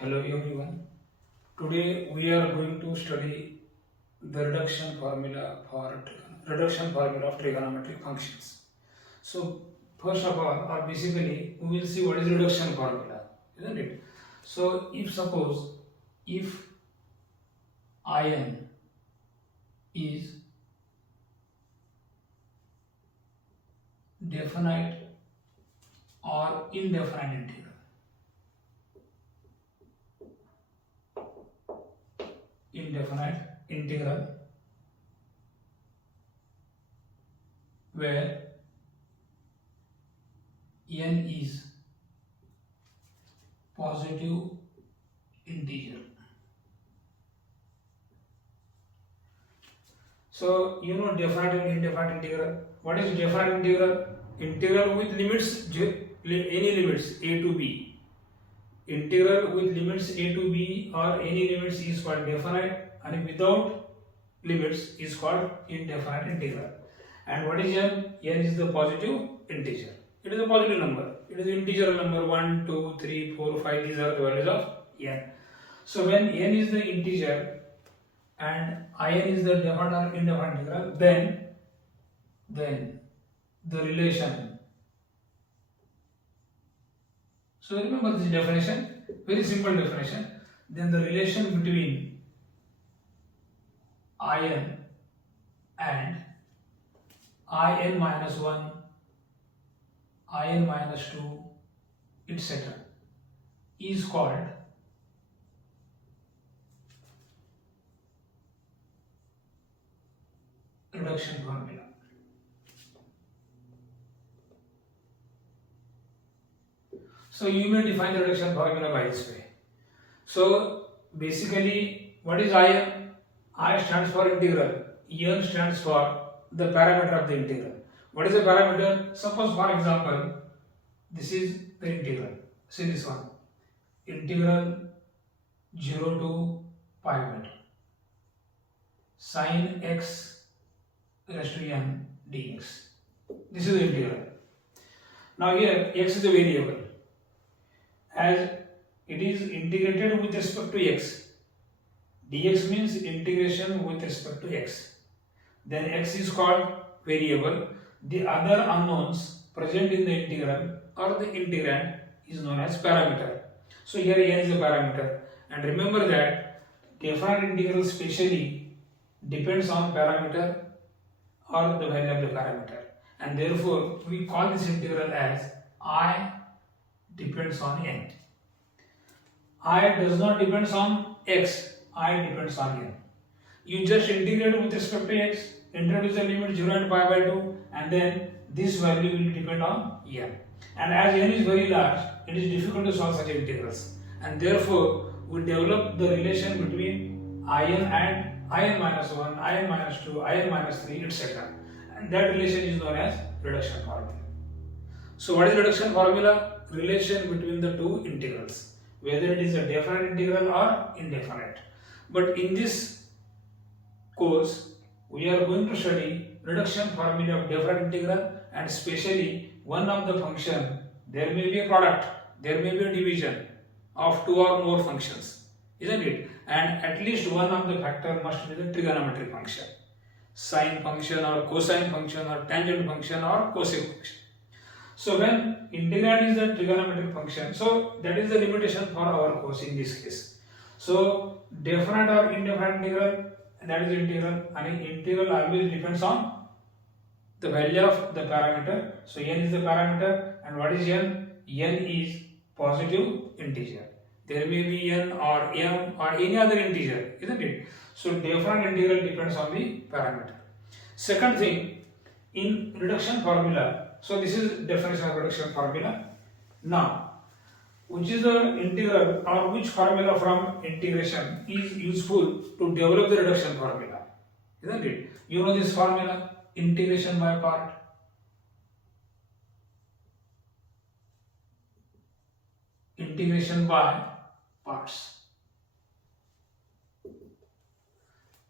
Hello everyone. Today we are going to study the reduction formula of trigonometric functions. So first of all, or basically, we will see what is reduction formula, isn't it? So if suppose if in is definite or indefinite integral, where n is positive integer. So you know definite and indefinite integral. What is definite integral? Integral with limits, any limits a to b. Integral with limits a to b or any limits is called definite, and without limits is called indefinite integral. And what is n? N is the positive integer. It is a positive number. It is integer number 1, 2, 3, 4, 5. These are the values of n. So when n is the integer and in is the definite or indefinite integral, then the relation. So remember this definition, very simple definition. Then the relation between in and in minus 1, in minus 2, etc. is called reduction formula. So you may define the reduction formula by this way. So basically, what is in? I stands for integral. N stands for the parameter of the integral. What is the parameter? Suppose for example, this is the integral. See this one. Integral 0 to pi by 2 sin x raised to n dx. This is the integral. Now here x is a variable. As it is integrated with respect to x, dx means integration with respect to x. Then x is called variable. The other unknowns present in the integral or the integrand is known as parameter. So here n is a parameter, and remember that definite integral specially depends on parameter or the value of the parameter, and therefore we call this integral as I depends on n. I does not depends on x, I depends on n. You just integrate with respect to x, introduce the limit 0 and pi by 2, and then this value will depend on n. And as n is very large, it is difficult to solve such integrals, and therefore we develop the relation between in and in minus 1, in minus 2, in minus 3, etc. And that relation is known as reduction formula. So what is reduction formula? Relation between the two integrals, whether it is a definite integral or indefinite. But in this course, we are going to study reduction formula of definite integral, and especially one of the function, there may be a product, there may be a division of two or more functions, isn't it? And at least one of the factor must be the trigonometric function, sine function or cosine function or tangent function or cosec function. So when integrand is the trigonometric function, so that is the limitation for our course in this case. So definite or indefinite integral, that is the integral, and integral always depends on the value of the parameter. So n is the parameter, and what is n? N is positive integer. There may be n or m or any other integer, isn't it? So definite integral depends on the parameter. Second thing, in reduction formula, so this is definition of reduction formula. Now, which is the integral or which formula from integration is useful to develop the reduction formula, isn't it? You know this formula, integration by part. Integration by parts.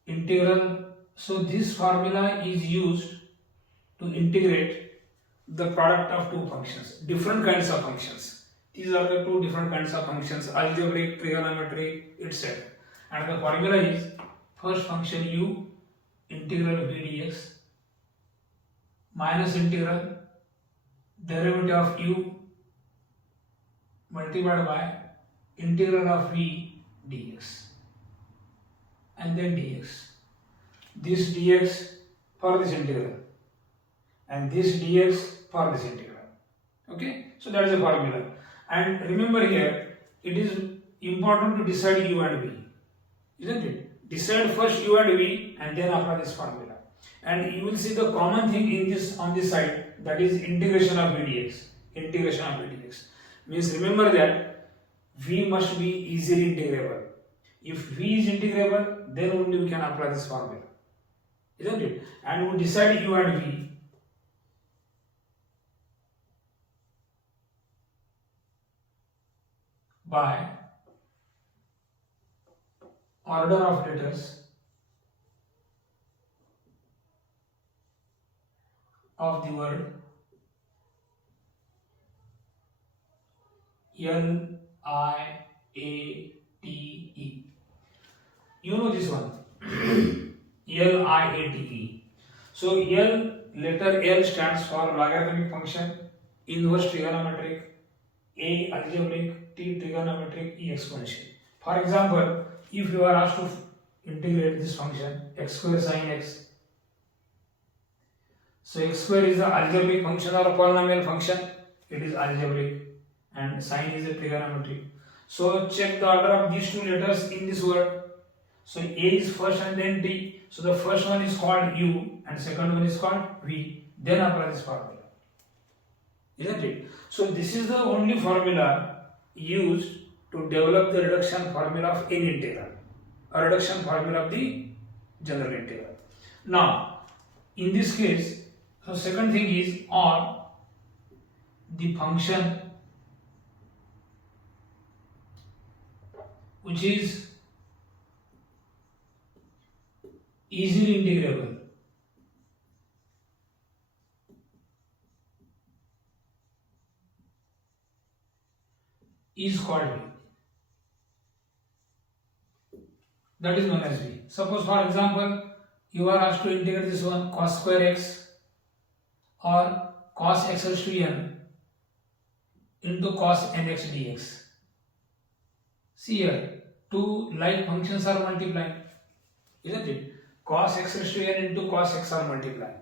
Integral, so this formula is used to integrate the product of two functions, different kinds of functions. These are the two different kinds of functions, algebraic, trigonometric, etc. And the formula is first function u integral v dx minus integral derivative of u multiplied by integral of v dx and then dx. This dx for this integral and this dx for this integral. Okay, so that is the formula. And remember here, it is important to decide u and v, isn't it? Decide first u and v and then apply this formula. And you will see the common thing in this on this side, that is integration of v dx. Integration of v dx means remember that v must be easily integrable. If v is integrable, then only we can apply this formula, isn't it? And we decide u and v by order of letters of the word L I A T E. You know this one. L I A T E. So letter L stands for logarithmic function, inverse trigonometric, A algebraic, T trigonometric, E exponential. For example, if you are asked to integrate this function x square sin x, so x square is an algebraic function or a polynomial function, it is algebraic, and sin is a trigonometric. So check the order of these two letters in this word. So A is first and then T. So the first one is called U and second one is called V. Then apply this formula, isn't it? So this is the only formula used to develop the reduction formula of any integral, a reduction formula of the general integral. Now, in this case, so second thing is, or the function which is easily integrable is called V. That is known as V. Suppose for example, you are asked to integrate this one cos square x or cos x raised to n into cos nx dx. See here, two like functions are multiplying, isn't it? Cos x raised to n into cos x are multiplying.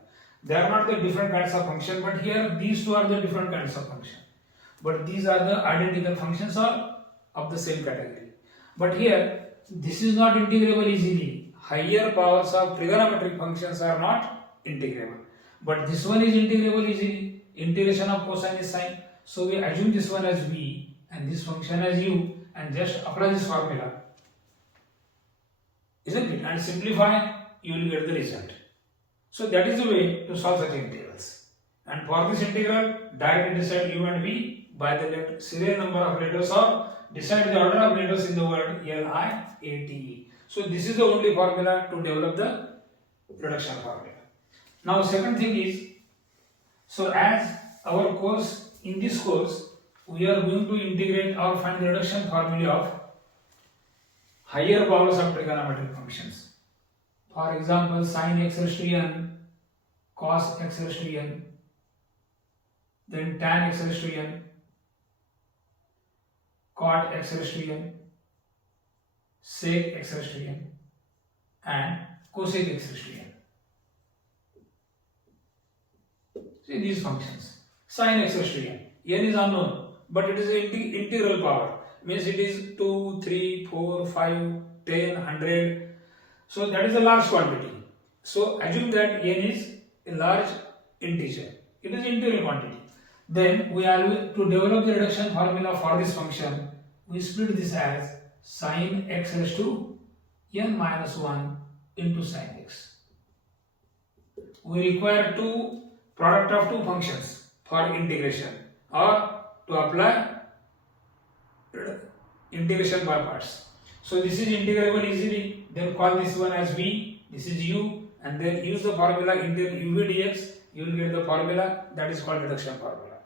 They are not the different kinds of function, but here these two are the different kinds of function. But these are the identical functions or of the same category. But here, this is not integrable easily. Higher powers of trigonometric functions are not integrable. But this one is integrable easily. Integration of cosine is sine. So we assume this one as v and this function as u and just apply this formula, isn't it? And simplify, you will get the result. So that is the way to solve such integrals. And for this integral, directly decide u and v by the serial number of letters or decide the order of letters in the word L I A T E. So this is the only formula to develop the reduction formula. Now second thing is, so as our course, in this course, we are going to integrate or find the reduction formula of higher powers of trigonometric functions. For example, sin x raised to n, cos x raised to n, then tan x raised to n, cot x raised to n, sec x raised to n, and cosec x raised to n. See these functions. Sin x raised to n. N is unknown, but it is an integral power. Means it is 2, 3, 4, 5, 10, 100. So that is a large quantity. So assume that n is a large integer. It is integral quantity. Then we are to develop the reduction formula for this function. We split this as sin x raised to n minus 1 into sin x. We require product of two functions for integration or to apply integration by parts. So this is integrable easily. Then call this one as v, this is u, and then use the formula integral uv dx. You will get the formula that is called reduction formula.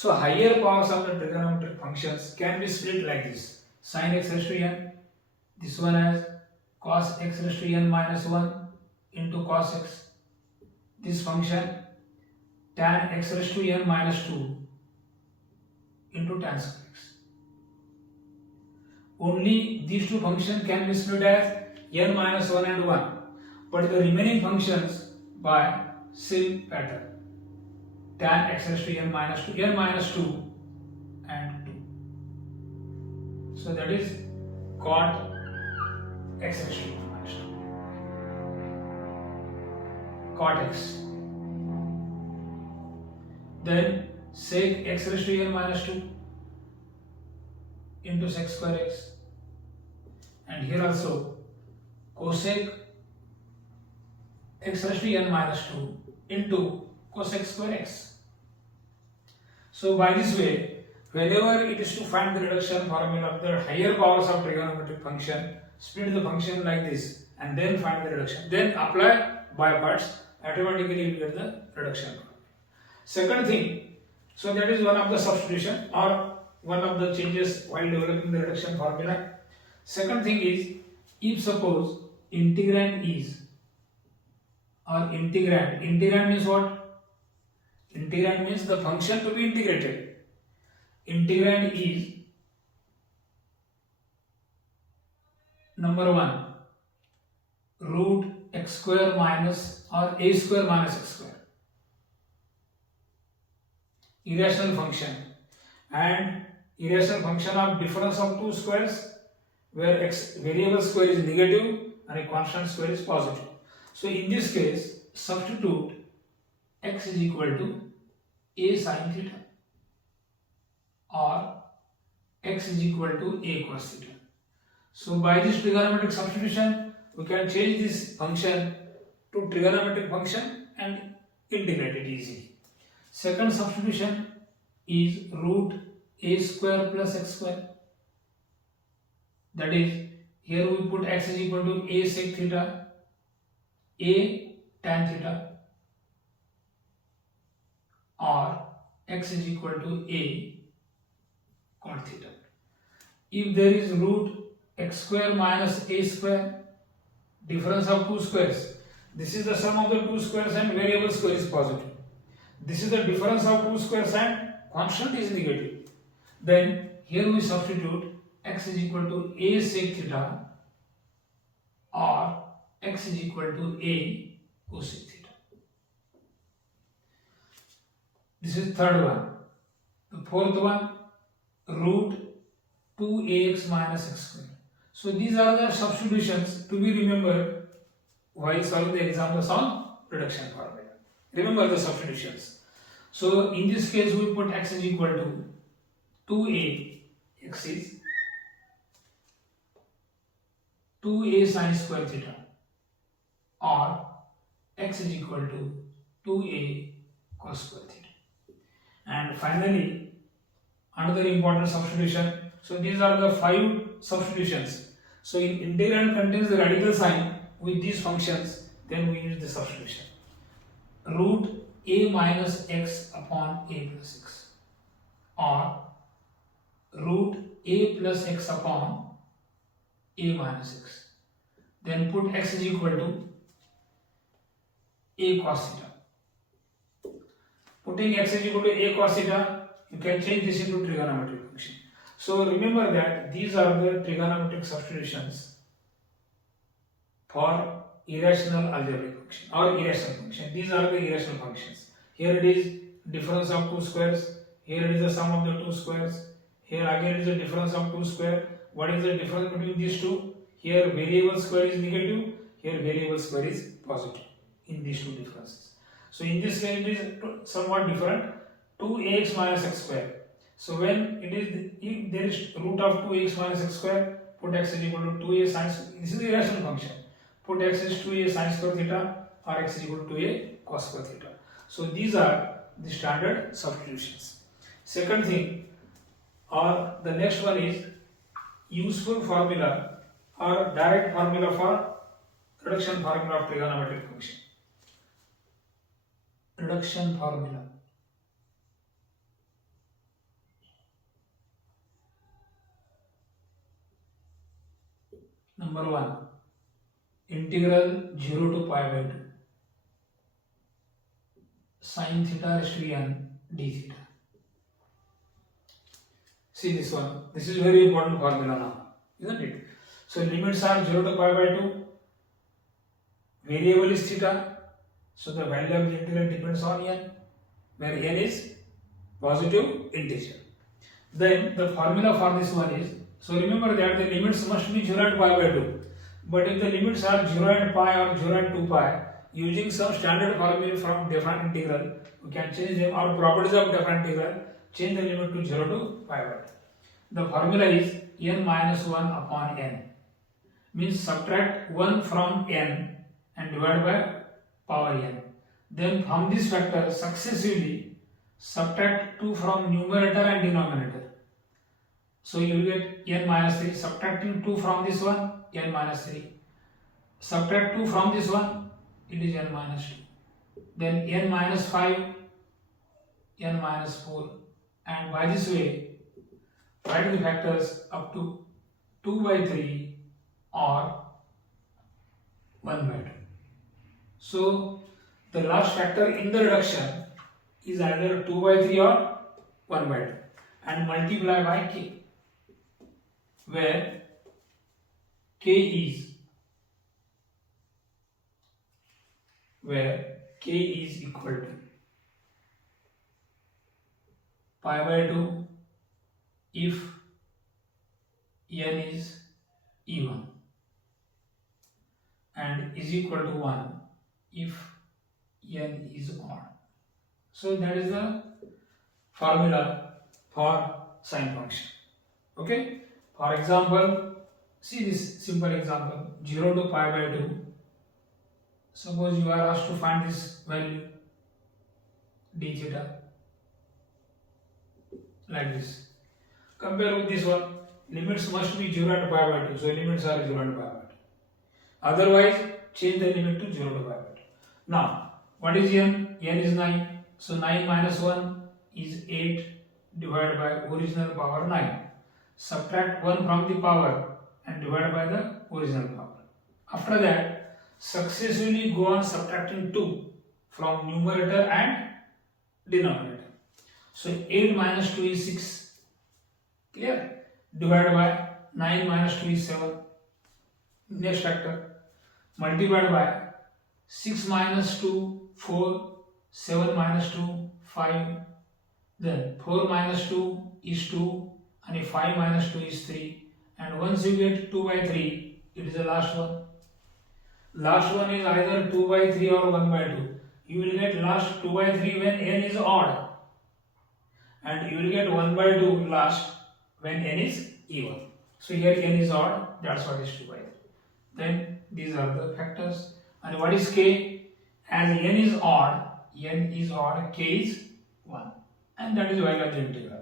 So higher powers of the trigonometric functions can be split like this: sin x raised to n, this one as cos x raised to n minus 1 into cos x, this function tan x raised to n minus 2 into tan square x. Only these two functions can be split as n minus 1 and 1, but the remaining functions by same pattern: tan x raised to n minus 2 and 2. So that is cot x raised to n minus 2, cot x. Then sec x raised to n minus 2 into sec square x, and here also cosec x raised to n minus 2 into cosec square x. So by this way, whenever it is to find the reduction formula of the higher powers of trigonometric function, split the function like this and then find the reduction. Then apply by parts, automatically you get the reduction formula. Second thing, so that is one of the substitution or one of the changes while developing the reduction formula. Second thing is, if suppose integrand is, or integrand means what? Integrand means the function to be integrated. Integrand is number 1 root x square minus or a square minus x square, irrational function, and irrational function of difference of two squares where x variable square is negative and a constant square is positive. So in this case, substitute x is equal to a sin theta or x is equal to a cos theta. So by this trigonometric substitution, we can change this function to trigonometric function and integrate it easily. Second substitution is root a square plus x square. That is, here we put x is equal to a sec theta, a tan theta, or x is equal to a cot theta. If there is root x square minus a square, difference of two squares, this is the sum of the two squares and variable square is positive. This is the difference of two squares and constant is negative. Then here we substitute x is equal to a sec theta or x is equal to a cosec theta. This is third one. The fourth one, root 2ax minus x square. So these are the substitutions to be remembered while solving the examples on reduction formula. Remember the substitutions. So in this case, we put x is equal to 2a, x is 2a sin square theta, or x is equal to 2a cos square theta. And finally, another important substitution. So these are the 5 substitutions. So in integrand contains the radical sign with these functions, then we use the substitution. Root a minus x upon a plus x, or root a plus x upon a minus x. Then put x is equal to a cos theta. Putting x is equal to a cos theta, you can change this into trigonometric function. So remember that these are the trigonometric substitutions for irrational algebraic function or irrational function. These are the irrational functions. Here it is difference of two squares. Here it is the sum of the two squares. Here again it is the difference of two squares. What is the difference between these two? Here variable square is negative. Here variable square is positive in these two differences. So in this case it is somewhat different. 2ax minus x square. So when it is, if there is root of 2ax minus x square, put x is equal to 2a sin square. This is the irrational function. Put x is 2a sin square theta or x is equal to 2a cos square theta. So these are the standard substitutions. Second thing, or the next one is useful formula or direct formula for reduction formula of trigonometric function. Reduction formula. Number 1, integral 0 to pi by 2 sin theta raised to n d theta. See this one. This is very important formula now, isn't it? So limits are 0 to pi by 2. Variable is theta. So the value of the integral depends on n, where n is positive integer. Then the formula for this one is, so remember that the limits must be 0 and pi by 2. But if the limits are 0 and pi or 0 and 2 pi, using some standard formula from different integral, we can change them, or properties of different integral, change the limit to 0 to pi by 2. The formula is n minus 1 upon n. Means subtract 1 from n and divide by power n. Then from this factor successively subtract 2 from numerator and denominator. So you will get n minus 3. Subtracting 2 from this one, n minus 3. Subtract 2 from this one, it is n minus 2. Then n minus 5, n minus 4. And by this way, write the factors up to 2 by 3 or 1 by 2. So the last factor in the reduction is either 2 by 3 or 1 by 2 and multiply by k, where k is equal to pi by 2 if n is even and is equal to 1 if n is odd. So that is the formula for sine function. Okay. For example, see this simple example, 0 to pi by 2. Suppose you are asked to find this value d theta like this. Compare with this one. Limits must be 0 and pi by 2. So limits are 0 and pi by 2. Otherwise, change the limit to 0 to pi by 2. Now, what is n? n is 9. So 9 minus 1 is 8 divided by original power 9. Subtract 1 from the power and divide by the original power. After that, successively go on subtracting 2 from numerator and denominator. So 8 minus 2 is 6. Clear? Divided by 9 minus 2 is 7. Next factor. Multiplied by 6 minus 2, 4. 7 minus 2, 5. Then 4 minus 2 is 2. And 5 minus 2 is 3. And once you get 2 by 3, it is the last one. Last one is either 2 by 3 or 1 by 2. You will get last 2 by 3 when n is odd. And you will get 1 by 2 last when n is even. So here n is odd, that's what is 2 by 3. Then these are the factors. And what is k? As n is odd, k is 1. And that is the value of the integral.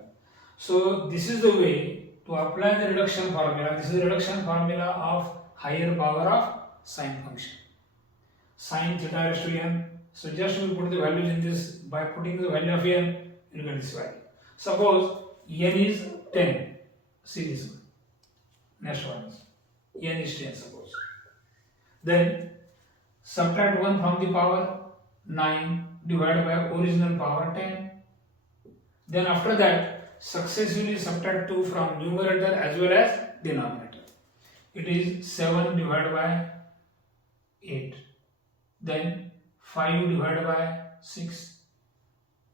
So this is the way to apply the reduction formula. This is the reduction formula of higher power of sine function. Sine theta raised to n. So just we put the values in this. By putting the value of n, you will get this value. Suppose n is 10. See this one. Next one is n is 10 suppose. Then subtract 1 from the power 9 divided by original power 10. Then after that, successively subtract 2 from numerator as well as denominator. It is 7 divided by 8. Then 5 divided by 6.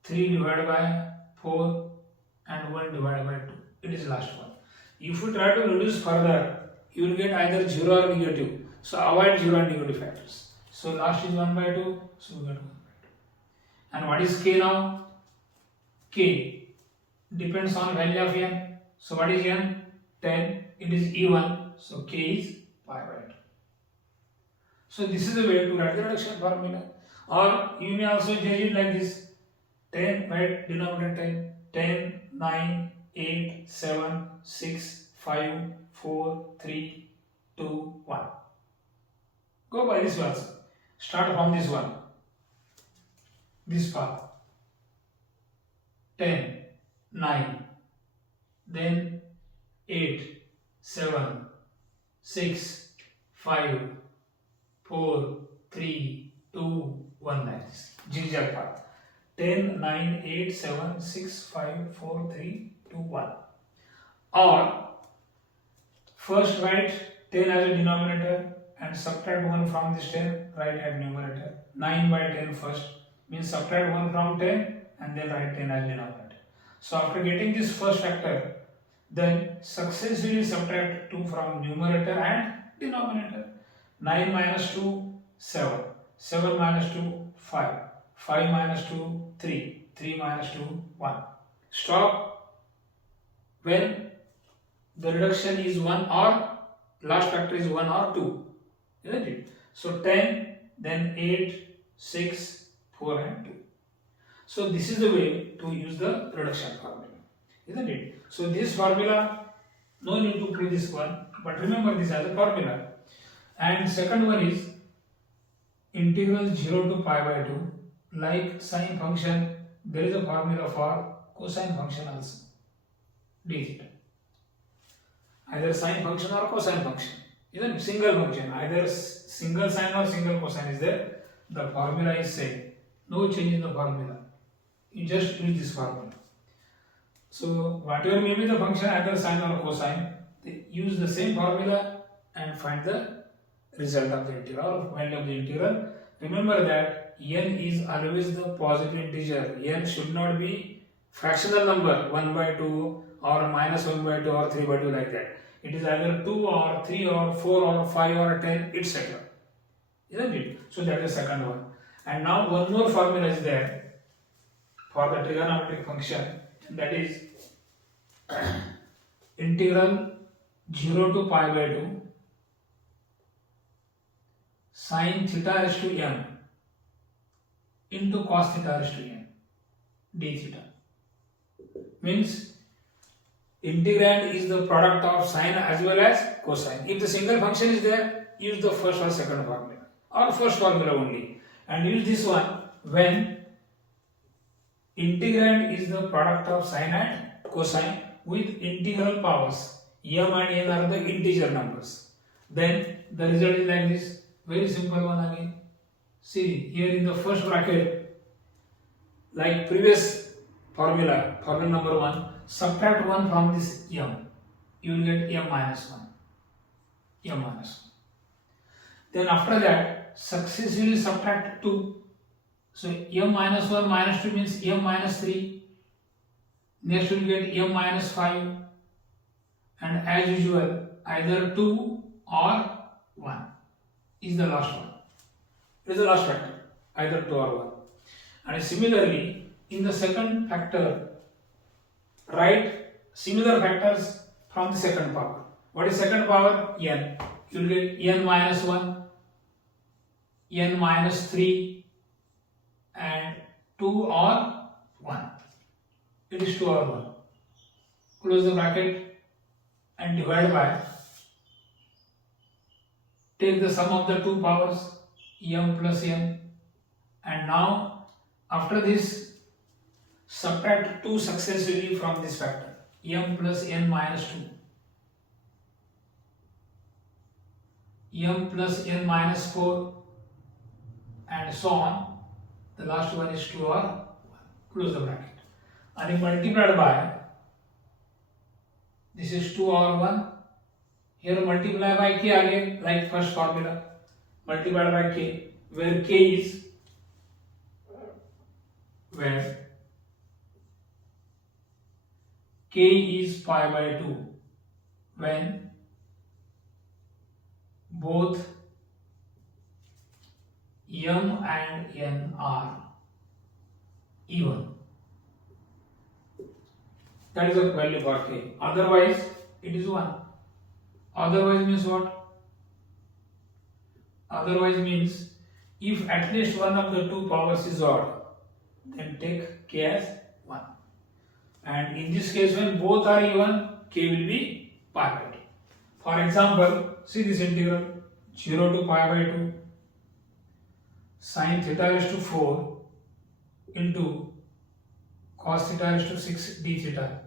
3 divided by 4 and 1 divided by 2. It is last one. If you try to reduce further, you will get either 0 or negative. So avoid 0 and negative factors. So last is 1 by 2. So we get 1 by 2. And what is k now? K depends on value of n. So what is n? 10. It is even. So k is pi by 2. So this is the way to write the reduction formula. Or you may also change it like this. 10 by denominator 10. 10, 9, 8, 7, 6, 5, 4, 3, 2, 1. Go by this one. Start from this one. This part. 10, 9, then 8, 7, 6, 5, 4, 3, 2, 1 like this. Zigzag path. 10, 9, 8, 7, 6, 5, 4, 3, 2, 1. Or first write 10 as a denominator and subtract 1 from this 10, write as numerator. 9 by 10 first means subtract 1 from 10 and then write 10 as denominator. So after getting this first factor, then successively subtract 2 from numerator and denominator. 9 minus 2, 7. 7 minus 2, 5. 5 minus 2, 3. 3 minus 2, 1. Stop when the reduction is 1 or last factor is 1 or 2. Isn't it? So 10, then 8, 6, 4 and 2. So this is the way to use the reduction formula. Isn't it? So this formula, no need to prove this one, but remember this as a formula. And second one is integral 0 to pi by 2. Like sine function, there is a formula for cosine function also. D theta. Either sine function or cosine function. Isn't it? Single function. Either single sine or single cosine is there. The formula is same. No change in the formula. You just use this formula. So whatever may be the function, either sine or cosine, they use the same formula and find the result of the integral or value of the integral. Remember that n is always the positive integer. N should not be fractional number 1 by 2 or minus 1 by 2 or 3 by 2 like that. It is either 2 or 3 or 4 or 5 or 10, etc. Isn't it? So that is the second one. And now one more formula is there for the trigonometric function, and that is integral 0 to pi by 2 sin theta raised to n into cos theta raised to n d theta. Means integrand is the product of sine as well as cosine. If the single function is there, use the first or second formula or first formula only, and use this one when integrand is the product of sine and cosine with integral powers. M and n are the integer numbers. Then the result is like this. Very simple one again. See here in the first bracket, like previous formula, formula number 1, subtract 1 from this m. You will get m minus 1. M minus 1. Then after that, successively subtract 2. So m minus 1 minus 2 means m minus 3. Next we will get m minus 5. And as usual, either 2 or 1 is the last one. It is the last factor, either 2 or 1. And similarly, in the second factor, write similar factors from the second power. What is second power? N. You will get n minus 1, n minus 3, and 2 or 1. It is 2 or 1. Close the bracket and divide by. Take the sum of the two powers, m plus n, and now after this subtract 2 successively from this factor, m plus n minus 2, m plus n minus 4, and so on. The last one is 2 or 1. Close the bracket. And multiplied by, this is 2 or 1. Here multiply by k again, like first formula. Multiplied by k, where k is pi by 2 when both m and n are even. That is the value for k. Otherwise, it is 1. Otherwise means what? Otherwise means if at least one of the two powers is odd, then take k as 1. And in this case, when both are even, k will be pi by 2. For example, see this integral 0 to pi by 2 sin theta raised to 4 into cos theta raised to 6 d theta.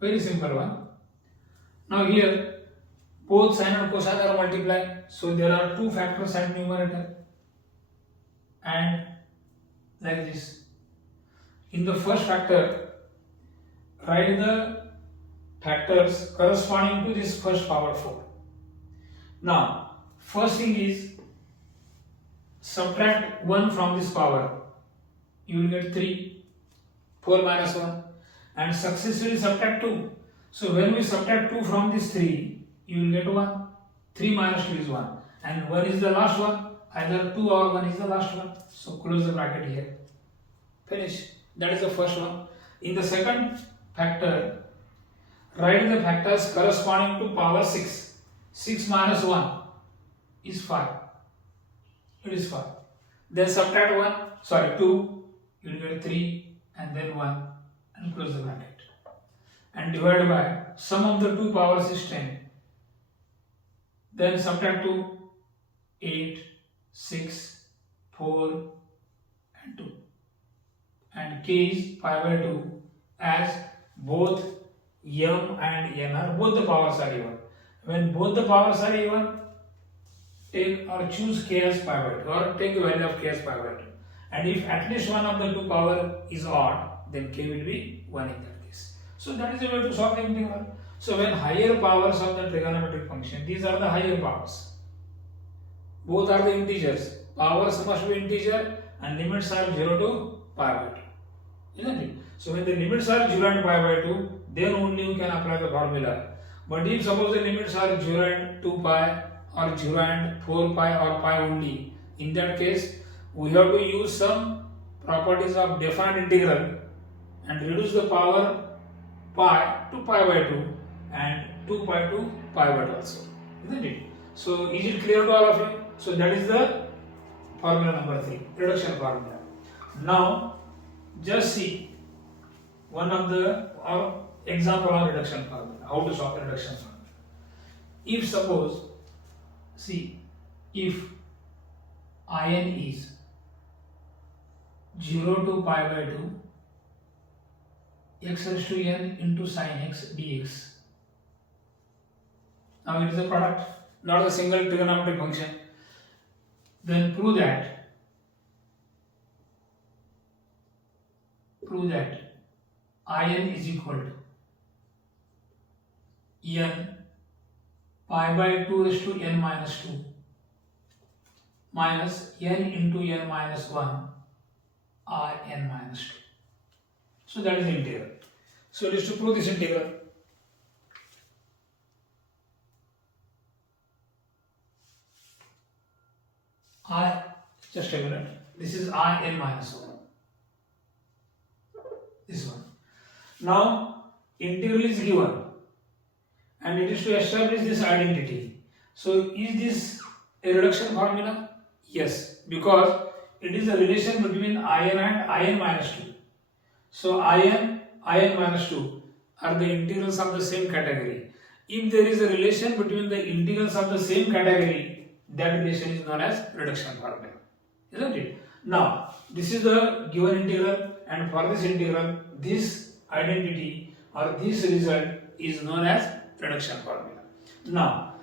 Very simple one. Now here both sine and cosine are multiplying, so there are two factors at numerator, and like this. In the first factor, write the factors corresponding to this first power 4. Now, first thing is subtract 1 from this power. You will get 3, 4 minus 1, and successively subtract 2. So when we subtract 2 from this 3, you will get 1. 3 minus 2 is 1, and 1 is the last one. Either 2 or 1 is the last one. So close the bracket here. Finish. That is the first one. In the second factor, write the factors corresponding to power 6. 6 minus 1 is 5. It is 5. Then subtract 2, you will get 3 and then 1 and close the bracket. And divide by sum of the two powers is 10. Then subtract 2, 8, 6, 4 and 2. And k is pi by 2, as both m and n are both the powers are even. When both the powers are even, take or choose k as pi by 2 or take the value of k as pi by 2. And if at least one of the two power is odd, then k will be 1 in that case. So that is the way to solve the integral. So when higher powers of the trigonometric function, these are the higher powers. Both are the integers. Powers must be integer and limits are 0 to pi by 2. Isn't it? So when the limits are 0 and pi by 2, then only you can apply the formula. But if suppose the limits are 0 and 2 pi or 0 and 4 pi or pi only, in that case we have to use some properties of defined integral and reduce the power pi to pi by 2 and 2 pi to pi by 2 also. Isn't it? So is it clear to all of you? So that is the formula number 3, reduction formula. Now just see one of the example of reduction formula, how to solve the reduction formula. If suppose, see, if in is 0 to pi by 2 x raised to n into sin x dx. Now it is a product, not a single trigonometric function. Then prove that in is equal to n pi by 2 raised to n minus 2 minus n into n minus 1 r n minus 2. So that is the integral. So it is to prove this integral. Just a minute. This is I n minus 1. This one. Now integral is given and it is to establish this identity. So is this a reduction formula? Yes, because it is a relation between in and in minus 2. So in minus 2 are the integrals of the same category. If there is a relation between the integrals of the same category, that relation is known as reduction formula. Isn't it? Now, this is the given integral, and for this integral, this identity or this result is known as reduction formula. Now,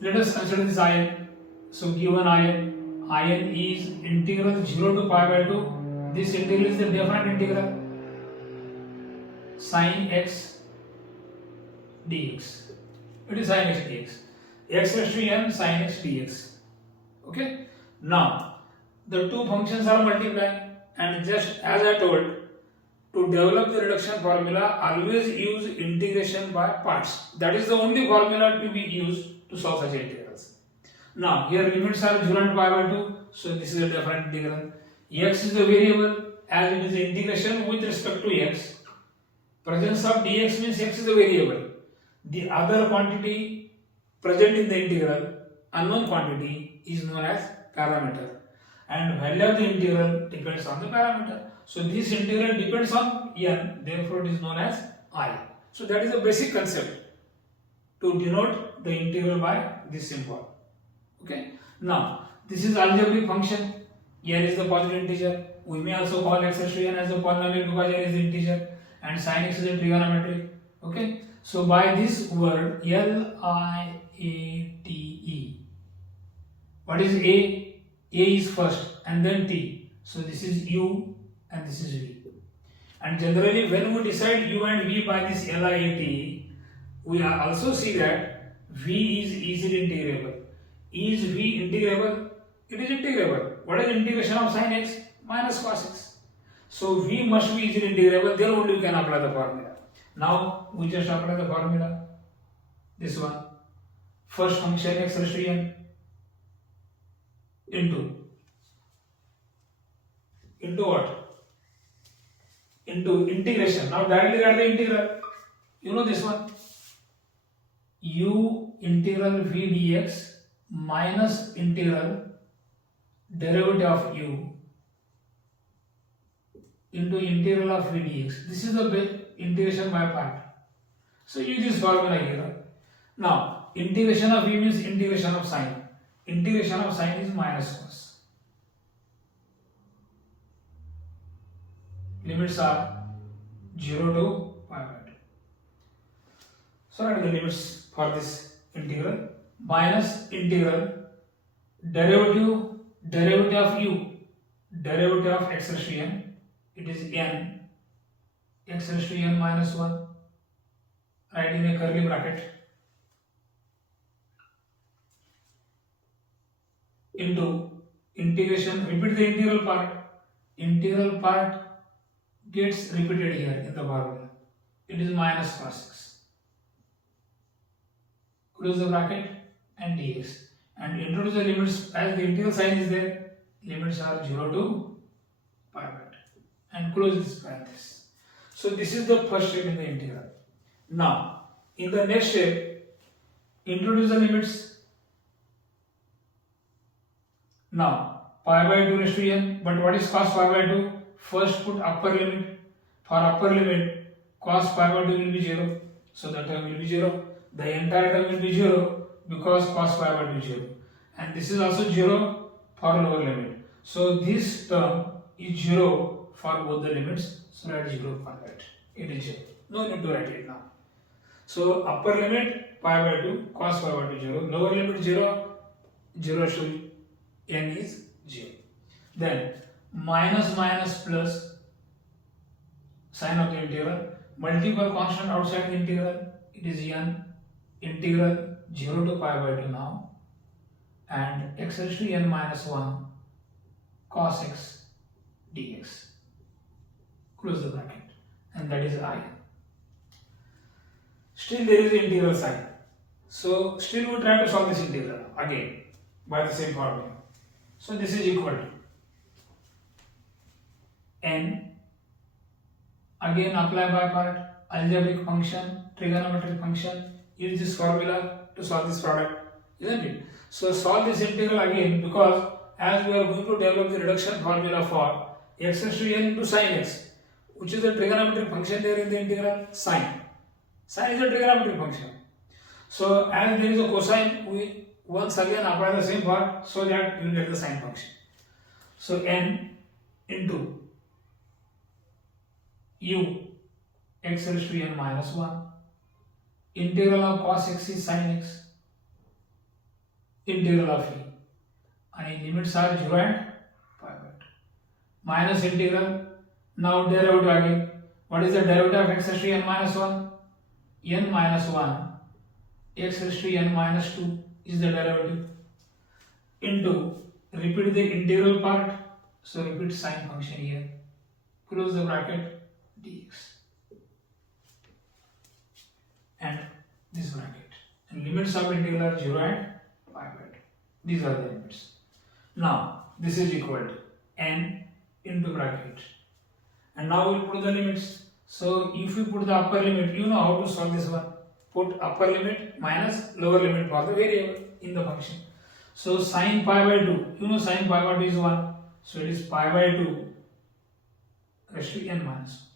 let us consider this in. So, given in is integral 0 to pi by 2. This integral is the definite integral sin x dx. It is sin x dx. X raised to n sin x dx. Okay. Now, the two functions are multiplying, and just as I told, to develop the reduction formula, always use integration by parts. That is the only formula to be used to solve such integrals. Now, here limits are 0 and pi by 2, so this is a different integral. X is the variable, as it is the integration with respect to x. Presence of dx means x is the variable. The other quantity present in the integral, unknown quantity, is known as parameter. And value of the integral depends on the parameter. So this integral depends on n, therefore it is known as I. So that is the basic concept to denote the integral by this symbol. Okay. Now this is algebraic function. N is the positive integer. We may also call x raised to n as a polynomial because n is the integer and sin x is a trigonometry. Okay. So by this word T. What is A? A is first and then T. So this is U and this is V. And generally when we decide U and V by this LIAT, we also see that V is easily integrable. Is V integrable? It is integrable. What is integration of sin x minus cos x? So V must be easily integrable, then only we can apply the formula. Now we just apply the formula. This one. First function x raised to n into what? Into integration. Now directly get the integral. You know this one. U integral v dx minus integral derivative of u into integral of v dx. This is the integration by part. So use this formula here. Now integration of v means integration of sine. Integration of sine is minus cos. Limits are 0 to pi by 2. So write the limits for this integral. Minus integral derivative of u, derivative of x raised to n, it is n, x raised to n minus 1, write in a curly bracket, into integration, repeat the integral part gets repeated here in the formula, it is minus cos x, close the bracket and dx, and introduce the limits as the integral sign is there, limits are 0 to pi by 2 and close this parenthesis. So this is the first step in the integral. Now in the next step, introduce the limits. Now pi by 2 raised to n, but what is cos pi by 2? First put upper limit. For upper limit, cos pi by 2 will be 0. So the term will be 0. The entire term will be 0 because cos pi by 2 is 0. And this is also 0 for lower limit. So this term is 0 for both the limits. So write 0 for that. It is 0. No need to write it now. So upper limit pi by 2, cos pi by 2 0. Lower limit 0, 0 to n is 0. Then minus plus sign of the integral, multiple constant outside the integral, it is n, integral 0 to pi by 2 now, and x raised to n minus 1 cos x dx. Close the bracket, and that is I. Still there is the integral sign. So still we try to solve this integral again by the same formula. So this is equal to n, again apply by part, algebraic function, trigonometric function, use this formula to solve this product, isn't it? So solve this integral again, because as we are going to develop the reduction formula for x raised to n into sin x, which is the trigonometric function there in the integral, sine. Sine is a trigonometric function. So as there is a cosine, we once again apply the same part so that you will get the sine function. So n into u x raised to n minus 1, integral of cos x is sin x, integral of e, and limits are 0 and pi by 2, minus integral, now derivative again. What is the derivative of x raised to n minus 1? N minus 1, x raised to n minus 2 is the derivative, into, repeat the integral part, so repeat sine function here, close the bracket, dx, and this bracket, and limits of integral are 0 and pi by 2. These are the limits. Now this is equal to n into bracket, and now we will put the limits. So if you put the upper limit, you know how to solve this one. Put upper limit minus lower limit for the variable in the function. So sin pi by 2, you know sin pi by 2 is 1, so it is pi by 2 raised to n minus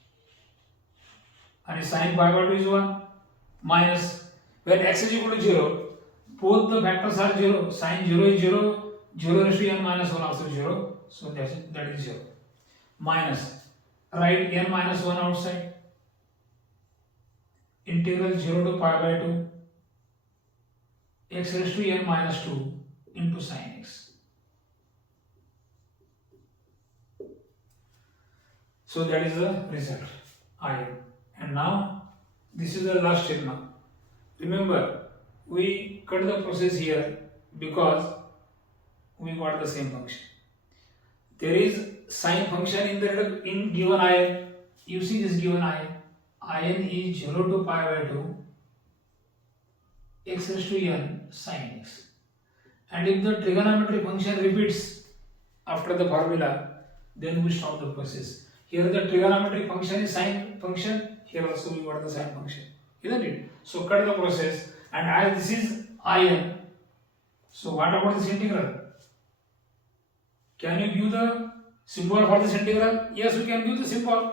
1, and sin pi by 2 is 1, minus, when x is equal to 0, both the factors are 0, sin 0 is 0, 0 raised to n minus 1 also 0, so that is 0, minus, write n minus 1 outside, integral 0 to pi by 2, x raised to n minus 2 into sin x. So that is the result, I. And now this is the last step now. Remember, we cut the process here because we got the same function. There is sine function in given I. You see this given I. In is 0 to pi by 2 x raised to n sin x. And if the trigonometric function repeats after the formula, then we stop the process. Here the trigonometric function is sine function, here also we got the sine function, isn't it? So cut the process, and as this is in, so what about this integral? Can you give the symbol for this integral? Yes, we can give the symbol.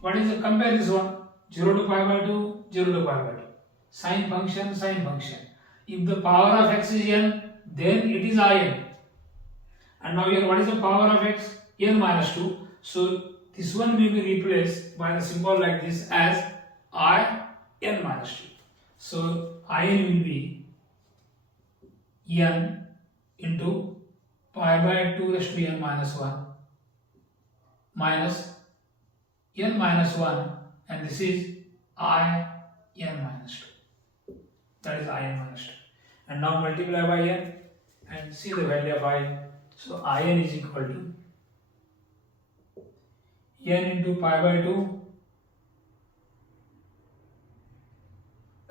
What is the, compare this one, 0 to pi by 2, 0 to pi by 2. Sine function, sine function. If the power of x is n, then it is in. And now here what is the power of x? N minus 2. So this one will be replaced by the symbol like this as in minus 2. So in will be n into pi by 2 raised to n minus 1 minus n minus 1, and this is in minus 2. That is in minus 2. And now multiply by n and see the value of I. So in is equal to n into pi by 2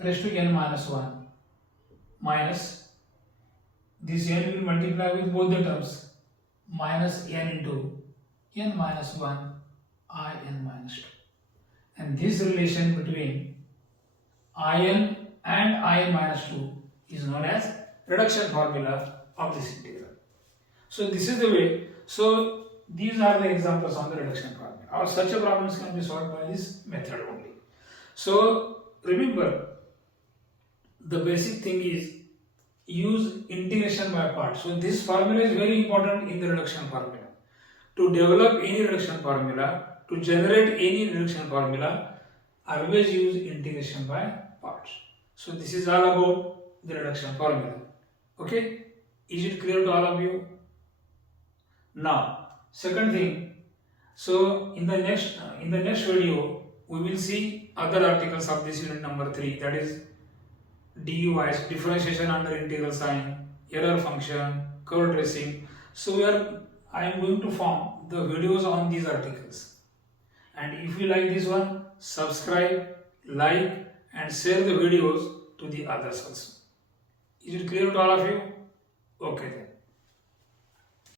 raised to n minus 1 minus this n will multiply with both the terms minus n into n minus 1 in minus 2. And this relation between in and in minus 2 is known as reduction formula of this integral. So this is the way. So these are the examples on the reduction formula. Or such a problems can be solved by this method only. So remember, the basic thing is use integration by parts. So this formula is very important in the reduction formula. To develop any reduction formula, to generate any reduction formula, always use integration by parts. So this is all about the reduction formula. Okay? Is it clear to all of you? Now, second thing. So in the next video, we will see other articles of this unit number 3, that is DUIs, differentiation under integral sign, error function, curve tracing. So I am going to form the videos on these articles. And if you like this one, subscribe, like and share the videos to the others also. Is it clear to all of you? Okay then.